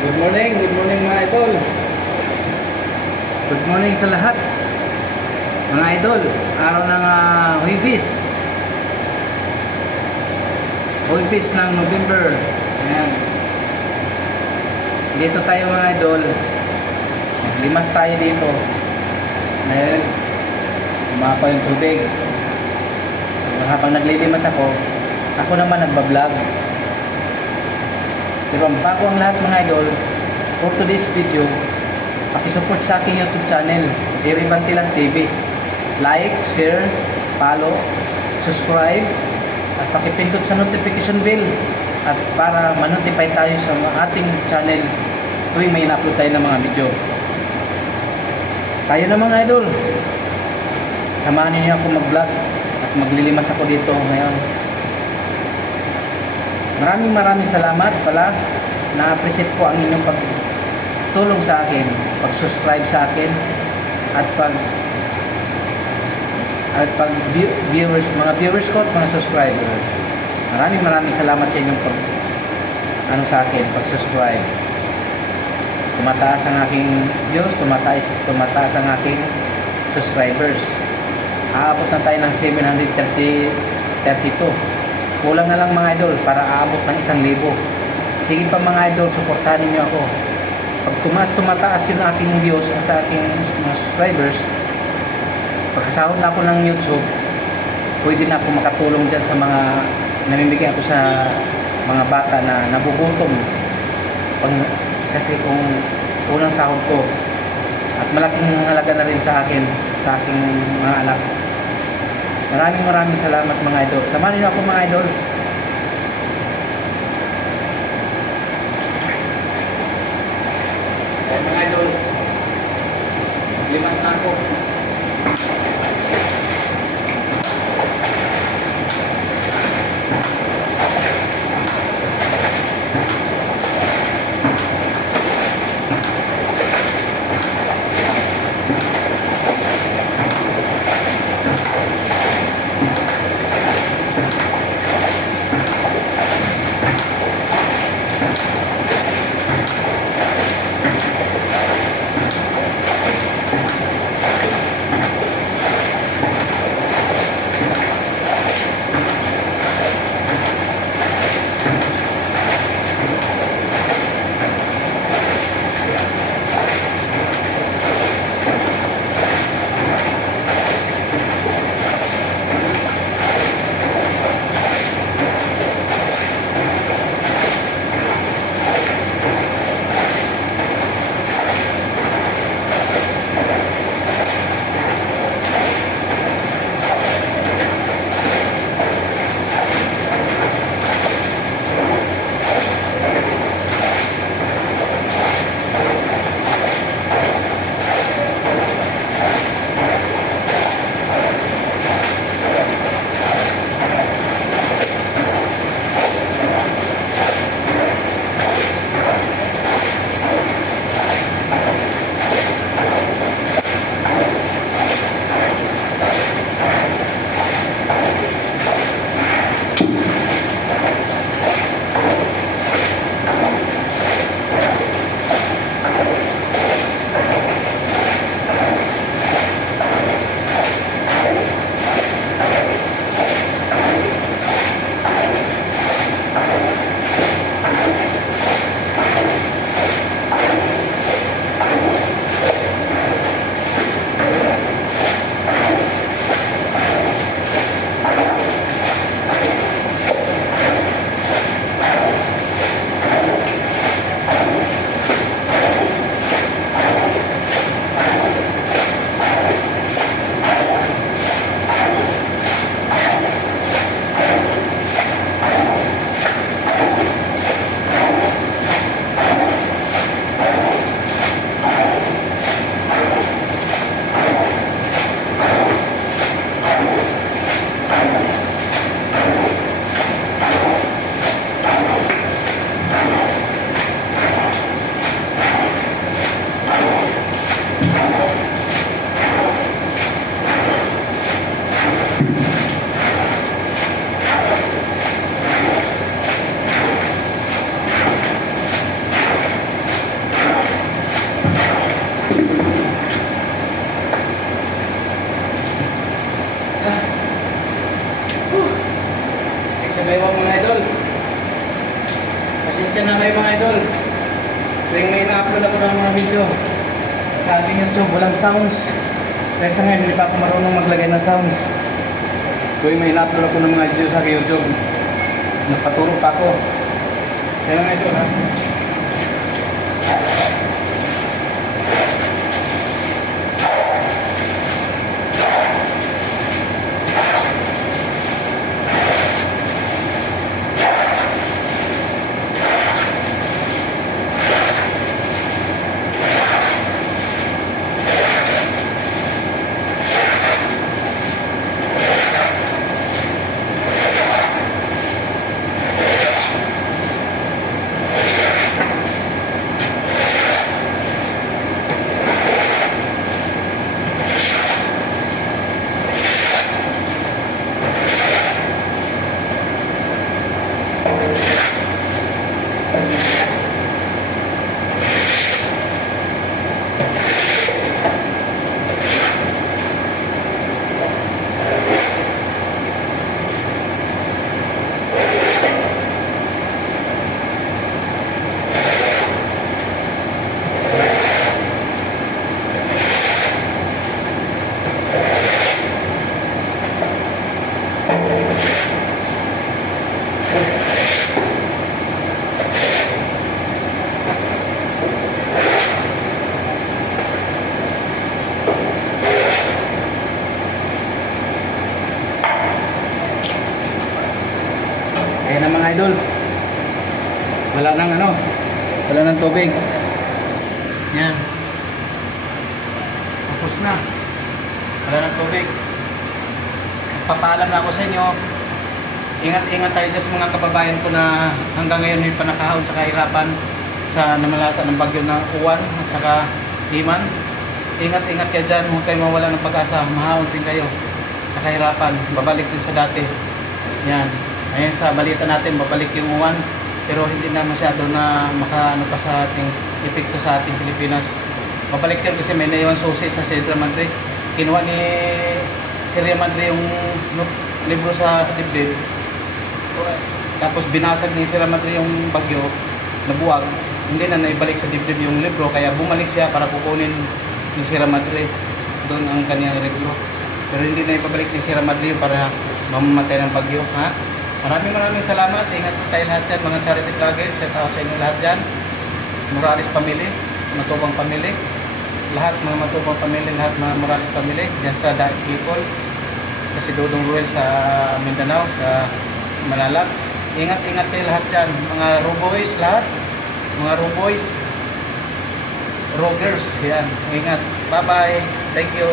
Good morning mga idol. Good morning sa lahat. Mga idol, araw ng Huwebes ng November. Ayan. Dito tayo mga idol. Limas tayo dito. Dahil umapa yung tubig. Habang naglilimas ako naman nagbablog. Pero bago ang lahat mga idol, for today's video, pakisupport sa aking YouTube channel, Jerry Bantilan TV. Like, share, follow, subscribe, at pakipindot sa notification bell at para ma-notify tayo sa ating channel tuwing may na-upload tayo ng mga video. Tayo na mga idol, samahan niyo ako mag-vlog at maglilimas ako dito ngayon. Maraming salamat pala. Na-appreciate ko ang inyong pagtulong sa akin, pag-subscribe sa akin at viewers, mga viewers ko at mga subscribers. Maraming salamat sa inyong sa akin, pag-subscribe. Tumataas ang aking views, tumataas ang aking subscribers. Aabot na tayo ng 732. Kulang na lang mga idol para aabot ng 1,000. Sige pa mga idol, suportahan niyo ako. Pag tumataas yung aking views at sa aking mga subscribers, pagkasahod na ako ng YouTube, pwede na ako makatulong dyan sa mga namimigay ako sa mga bata na nagugutom. Kasi kung unang sahod ko at malaking halaga na rin sa akin, sa aking mga anak. Maraming salamat mga idol. Samahan niyo ako mga idol. Ayan mga idol. Limas na ako. idol, tuwing may na-upload ako ng mga video sa ating YouTube, walang sounds. Dahil sa ngayon, hindi pa ako marunong maglagay ng sounds. Tuwing may na-upload ako ng mga video sa aking YouTube, nagpaturo pa ako. Kaya mga idol, ha? Ayan na mga idol, wala nang wala nang tubig. Yan, tapos na, wala nang tubig. Papaalam na ako sa inyo, ingat-ingat tayo dyan sa mga kababayan ko na hanggang ngayon hindi pa nakahawad sa kahirapan sa namalasa ng bagyo na Uwan at saka Iman. Ingat-ingat kayo dyan, huwag kayo mawala ng pag-asa, mahawad din kayo sa kahirapan, babalik din sa dati. Yan. Ngayon sa balita natin, babalik yung Uwan, pero hindi na masyado na makaano pa sa ating epekto sa ating Pilipinas. Babalik yun kasi may naiwan susi sa Sierra Madre. Kinuha ni Sierra Madre yung libro sa dibdib. Tapos binasag ni Sierra Madre yung bagyo, nabuwag. Hindi na naibalik sa dibdib yung libro, kaya bumalik siya para kukunin ni Sierra Madre doon ang kanyang libro. Pero hindi na ipabalik ni Sierra Madre para mamamatay ng bagyo. Ha? Maraming salamat. Ingat po tayo lahat dyan, mga charity vloggers. Shout out sa inyo lahat dyan. Morales Family, Matubang Family. Lahat mga Matubang Family, lahat mga Morales Family. Dyan sa Daig People. Kasi Dudong Ruel sa Mindanao, sa Malalag. Ingat kayo lahat dyan. Mga Roboys lahat. Mga Roboys. Rogers. Yan. Ingat. Bye-bye. Thank you.